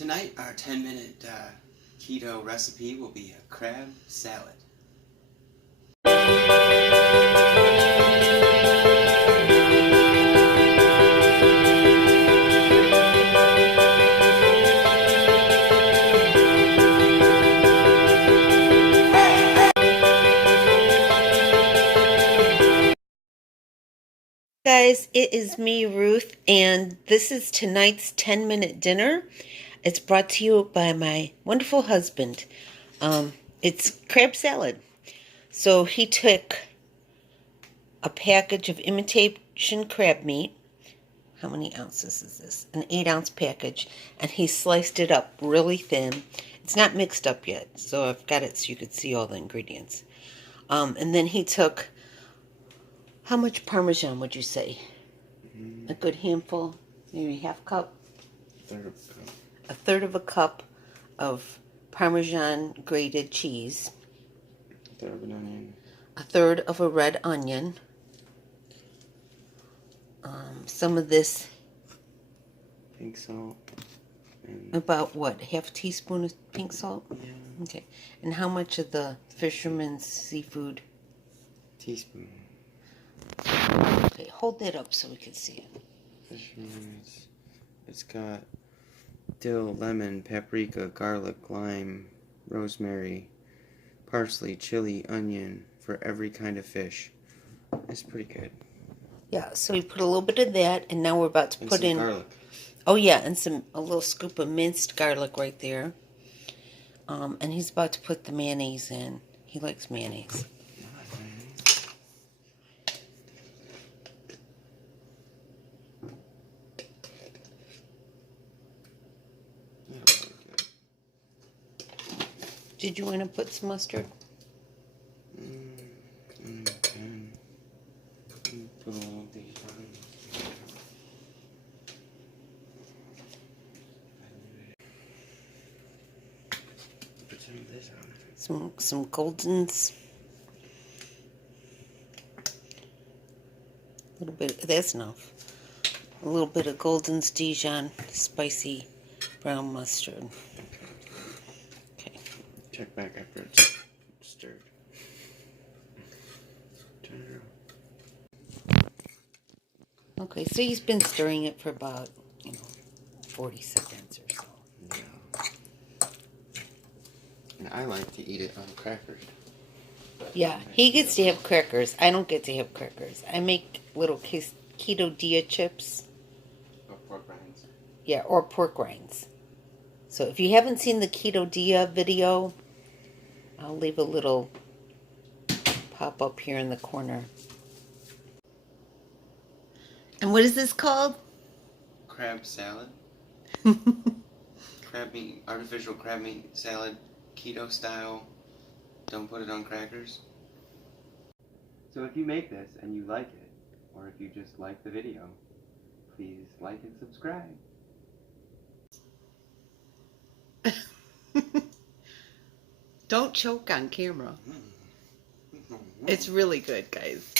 Tonight, our 10-minute keto recipe will be a crab salad. Guys, it is me, Ruth, and this is tonight's 10-minute dinner. It's brought to you by my wonderful husband. It's crab salad. So he took a package of imitation crab meat. How many ounces is this? An 8-ounce package. And he sliced it up really thin. It's not mixed up yet, so I've got it so you could see all the ingredients. And then he took... How much Parmesan would you say? A good handful? Maybe half cup? A third of a cup of Parmesan grated cheese. A third of an onion. A third of a red onion. Some of this... Pink salt. About what? Half a teaspoon of pink salt? Yeah. Okay. And how much of the fisherman's seafood? Teaspoon. Okay, hold that up so we can see it. Fisherman's. It's got dill, lemon, paprika, garlic, lime, rosemary, parsley, chili, onion for every kind of fish. It's pretty good. Yeah, so we put a little bit of that, and now we're about to put in garlic. Oh yeah, and a little scoop of minced garlic right there. And he's about to put the mayonnaise in. He likes mayonnaise. Did you want to put some mustard? Put a little bit on. Put some of this on. Some Goldens. A little bit. That's enough. A little bit of Golden's Dijon spicy brown mustard. Okay. Check back after it's stirred. Turn it around. Okay, so he's been stirring it for about, 40 seconds or so. Yeah. And I like to eat it on crackers. Yeah, he gets to have crackers. I don't get to have crackers. I make little keto dia chips. Or pork rinds. Yeah, or pork rinds. So if you haven't seen the keto dia video, I'll leave a little pop up here in the corner. And what is this called? Crab salad. Crab meat, artificial crab meat salad, keto style. Don't put it on crackers. So if you make this and you like it, or if you just like the video, please like and subscribe. Don't choke on camera. It's really good, guys.